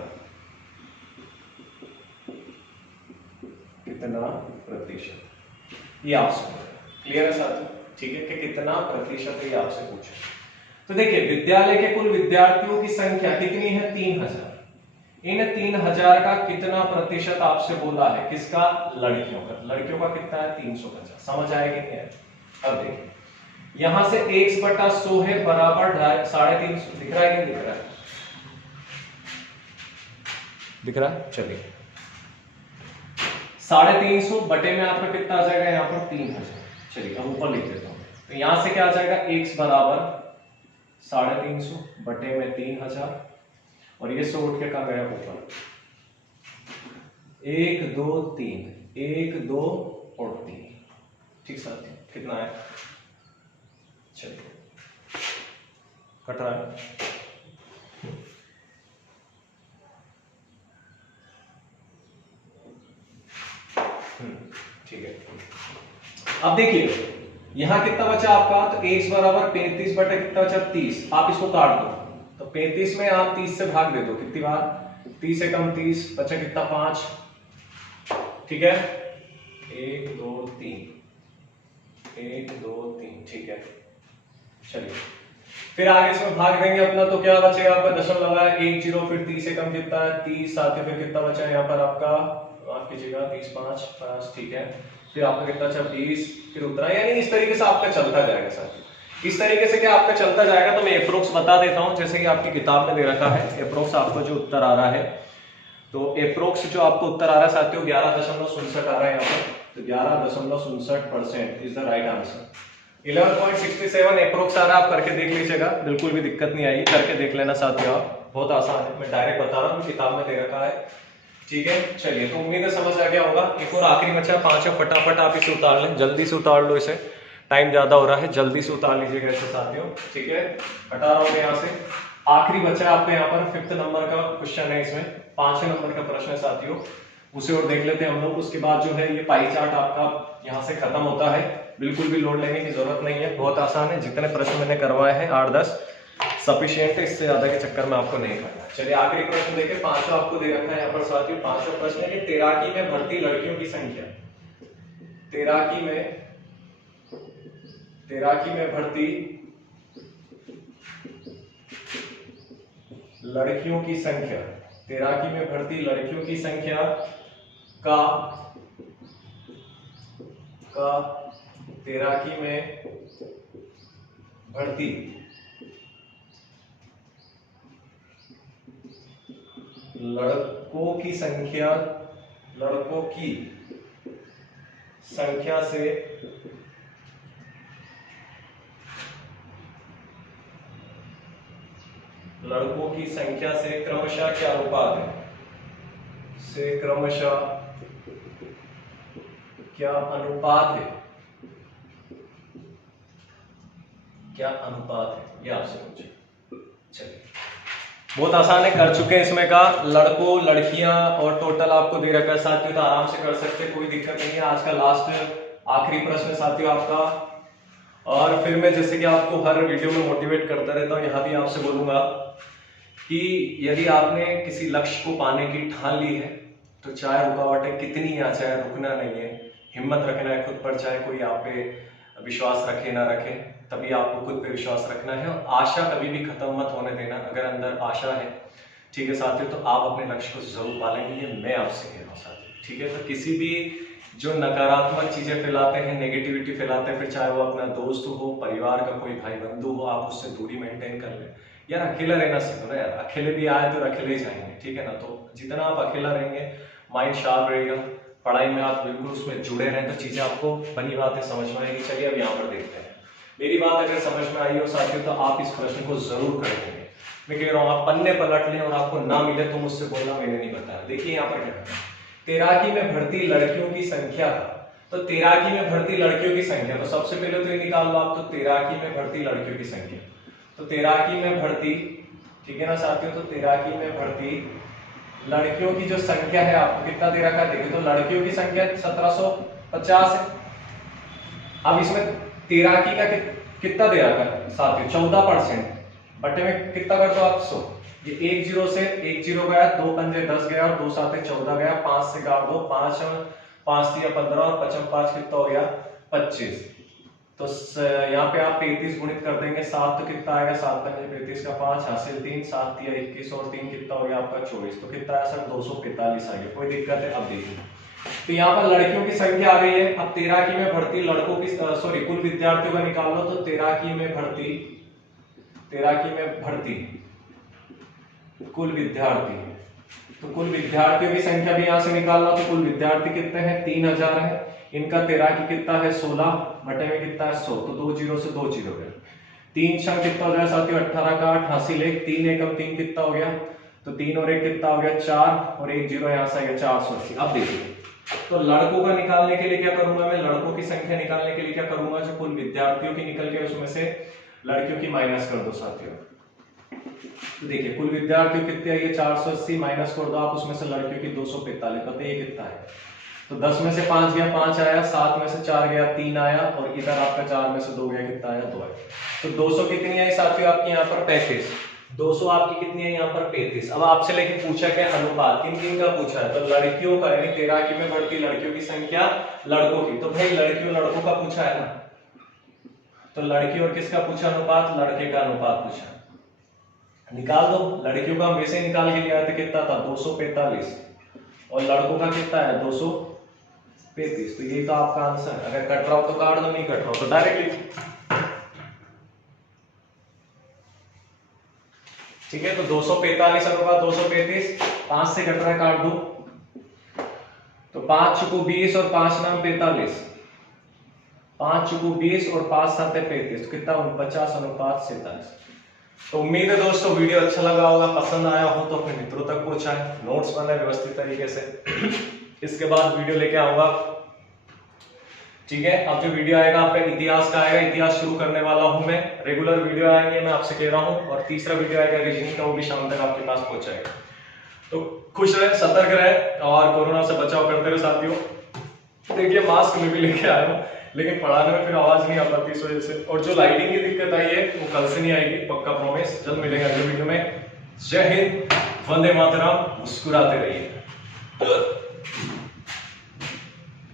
कितना प्रतिशत, ये आपसे क्लियर है साथियों? ठीक है, कि कितना प्रतिशत है ये आपसे पूछे। तो देखिए विद्यालय के कुल विद्यार्थियों की संख्या कितनी है? 3000। इन 3000 का कितना प्रतिशत आपसे बोला है? किसका? लड़कियों का। लड़कियों का कितना है? 350। समझ आएगी नहीं है? अब देखिए यहां से 1/100 है बराबर 350। दिख रहा है कि नहीं दिख रहा है? दिख रहा है? चलिए 350 बटे में आपका कितना आ जाएगा? यहाँ पर 3000। चलिए अब ऊपर लिख देता हूं। तो यहां से क्या आ जाएगा? x बराबर 350 बटे में 3000 और ये 100 उठ के कहाँ गया? ऊपर। 1 2 3, 1 2 और 3। ठीक साथियों, कितना है? चलिए कट रहा है। ठीक है, अब देखिए यहां कितना बचा आपका? तो x बराबर 35 बटे कितना बचा? 30। आप इसको काट दो तो 35 में आप 30 से भाग दे दो। कितनी बार? 30 से कम 30, बचा कितना? 5। ठीक है, 1 2 3, 1 2 3। ठीक है, चलिए फिर आगे इसमें भाग देंगे अपना तो क्या बचेगा आपका? दशमलव है 1 0, फिर 30 से कम कितना है? 30। साथ ही फिर कितना बचा यहाँ पर आपका? माफ कीजिएगा 30 5 5। ठीक है, फिर आपका कितना बचा? 20, फिर उतना। यानी इस तरीके से आपका चलता जाएगा साथ। इस तरीके से क्या आपका चलता जाएगा? तो मैं अप्रोक्स बता देता हूं जैसे कि आपकी किताब में दे रखा है। अप्रोक्स आपको जो उत्तर आ रहा है, तो अप्रोक्स जो आपको उत्तर आ रहा है साथियों 11.67 आ रहा है यहाँ पर। तो 11.67% is the right answer. 11.67 approx आ रहा है। आप करके देख लीजिएगा, बिल्कुल भी दिक्कत नहीं आएगी, करके देख लेना साथियों आप। बहुत आसान है, मैं डायरेक्ट बता रहा हूँ, किताब में दे रखा है। ठीक है, चलिए तो उम्मीद है समझ आ गया होगा। एक और आखिरी बचा 5 है, फटाफट आप इसे उतार लें, जल्दी से उतार लो इसे, टाइम ज्यादा हो रहा है, जल्दी से उतार लीजिएगा इसे साथियों। ठीक है, हटा रहा हूं यहाँ से। आखिरी बचा आपको यहाँ पर 5th नंबर का क्वेश्चन है, इसमें 5वें नंबर का प्रश्न है साथियों, उसे और देख लेते हैं हम लोग। उसके बाद जो है ये पाई चार्ट आपका यहाँ से खत्म होता है, बिल्कुल भी लोड लेने की जरूरत नहीं है, बहुत आसान है। जितने प्रश्न मैंने करवाए हैं 8-10 सफिशिएंट है, इससे ज्यादा के चक्कर में आपको नहीं करना। चलिए आखिरी प्रश्न देखें, 5वां आपको दे रखा है यहाँ पर साथियों। 5वां प्रश्न है कि तैराकी में भर्ती लड़कियों की संख्या, तैराकी में भर्ती लड़कियों की संख्या, तैराकी में भर्ती लड़कियों की संख्या का तैराकी में भर्ती लड़कों की संख्या से क्रमशः क्या अनुपात है? से क्रमशः क्या अनुपात है? क्या अनुपात है, ये आपसे पूछे। चलिए बहुत आसान है, कर चुके हैं इसमें का लड़कों लड़कियां और टोटल आपको दे रखा है साथियों, तो आराम से कर सकते हैं, कोई दिक्कत नहीं है। आज का लास्ट आखिरी प्रश्न साथियों आपका। और फिर मैं जैसे कि आपको हर वीडियो में मोटिवेट करता रहता हूँ, यहाँ भी आपसे बोलूंगा कि यदि आपने किसी लक्ष्य को पाने की ठान ली है तो चाहे रुकावटें कितनी आ चाहे रुकना नहीं है, हिम्मत रखना है खुद पर, चाहे कोई आप पे विश्वास रखे ना रखे, तभी आपको खुद पे विश्वास रखना है और आशा कभी भी खत्म मत होने देना। अगर अंदर आशा है, ठीक है साथियों, तो आप अपने लक्ष्य को जरूर पालेंगे, ये मैं आपसे कह रहा हूँ साथियों। ठीक है। तो किसी भी जो नकारात्मक चीजें फैलाते हैं, नेगेटिविटी फैलाते हैं, फिर चाहे वो अपना दोस्त हो, परिवार का कोई भाई बंधु हो, आप उससे दूरी मेंटेन कर ले। यार अकेला रहना सीखो ना यार, अकेले भी आए तो अकेले ही जाएंगे, ठीक है ना। तो जितना आप अकेला रहेंगे माइंड शार्प रहेगा, पढ़ाई में आप बिल्कुल उसमें जुड़े रहें तो चीजें आपको बनी बातें समझ में आएगी। चलिए अब यहाँ पर देखते हैं। मेरी बात अगर समझ में आई हो साथियों तो आप इस प्रश्न को जरूर कर देंगे। मैं कह रहा हूँ आप पन्ने पलट लें और आपको ना मिले तो मुझसे बोलना मैंने नहीं बताया। देखिए यहाँ पर क्या है, तैराकी में भर्ती लड़कियों की संख्या, तो तैराकी में भर्ती लड़कियों की संख्या, तो सबसे पहले तो ये निकाल लो आप, तो तैराकी में भर्ती लड़कियों की संख्या, तो तैराकी में भर्ती, ठीक है ना साथियों, तो तैराकी में भर्ती लड़कियों की जो संख्या है आपको कितना दे रखा है, देखिए तो लड़कियों की संख्या 1750 है। अब इसमें तैराकी का कितना दे रखा है साथियों, 14%, बटे में कितना कर दो आप 100, ये 1 0 से 1 0 गया, 2 पंजे 10 गया और 2 7 14 गया, 5 से काट दो, 5 3 15 और 5 5 कितना हो गया 25। तो यहाँ पे आप 33 गुणित कर देंगे, 7 तो कितना आएगा, 7 पंजे 35 का 5 हासिल 3, 7 3 21 और 3 कितना हो गया आपका 24। तो कितना है सर 245 आ गया। कोई दिक्कत है? अब देखिए तो यहाँ पर लड़कियों की संख्या आ गई है। अब तैराकी में भर्ती लड़कों की सॉरी कुल विद्यार्थियों का निकाल लो, तो तैराकी में भर्ती कुल विद्यार्थी, तो कुल विद्यार्थियों की संख्या भी यहाँ से निकालना, तो कुल विद्यार्थी कितने हैं 3000 है। इनका तैराकी कितना है 16 बटे में कितना है 100, तो 2 0 से 2 0 गया, 3 6 कितना हो जाए साथियों 18 का 8 हासिल 1, 3 एकम 3 कितना हो गया, तो 3 और 1 कितना हो गया 4 और 1 0 यहाँ से आ गया 480। अब देखिए तो लड़कों का निकालने के लिए क्या करूंगा मैं, लड़कों की संख्या निकालने के लिए क्या करूंगा, जो कुल विद्यार्थियों की निकल के उसमें से लड़कियों की माइनस कर दो साथियों। तो देखिए कुल विद्यार्थियों कितने आई है 480, माइनस कर दो आप उसमें से लड़कियों की 245, पता है ये कितना है, तो 10 में से 5 गया 5 आया, 7 में से 4 गया 3 आया और इधर आपका 4 में से 2 गया कितना आया 2 आया। तो 200 कितनी आई साथियों आपकी यहाँ पर 35, 200 आपकी कितनी है यहाँ पर 35। अब आपसे लेके पूछा क्या अनुपात, किन किन का पूछा है, तो लड़कियों का, यानी तैराकी में भर्ती लड़कियों की संख्या लड़कों की, तो भाई लड़कियों लड़कों का पूछा है ना, तो लड़की और किसका पूछा अनुपात, लड़के का अनुपात पूछा, निकाल दो। लड़कियों का हम वैसे निकाल के लिया था, कितना था 245 और लड़कों का कितना है 235, तो ये तो आपका आंसर है। अगर कट रहा हो तो काट दो, नहीं कट रहा हो तो डायरेक्टली, ठीक है। तो 245 अनुपात 235, 5 से कट रहा है काट दो, तो 5 चुको 20 और 5 नाम 45, 5 चुको 20 और 5 7 35, तो कितना 49 अनुपात 47। तो उम्मीद है दोस्तों वीडियो अच्छा लगा होगा, पसंद आया हो तो अपने मित्रों तक पहुंचाएं, नोट्स बनाए व्यवस्थित तरीके से। इसके बाद वीडियो लेके आऊंगा, ठीक है। अब जो वीडियो आएगा आपका इतिहास का आएगा, इतिहास शुरू करने वाला हूं मैं, रेगुलर वीडियो आएंगे मैं आपसे कह रहा हूं, और तीसरा वीडियो आएगा रीजनिंग का, वो भी शाम तक आपके पास पहुंचाएगा। तो खुश रहे, सतर्क रहे और कोरोना से बचाव करते रहे साथियों। देखिए मास्क में भी लेके आया हूँ, लेकिन पढ़ाने में फिर आवाज नहीं आ पाती इस वजह से, और जो लाइटिंग की दिक्कत आई है वो कल से नहीं आएगी, पक्का प्रॉमिस। जल्द मिलेगा अगले वीडियो में। जय हिंद, वंदे मातरम, मुस्कुराते रहिए।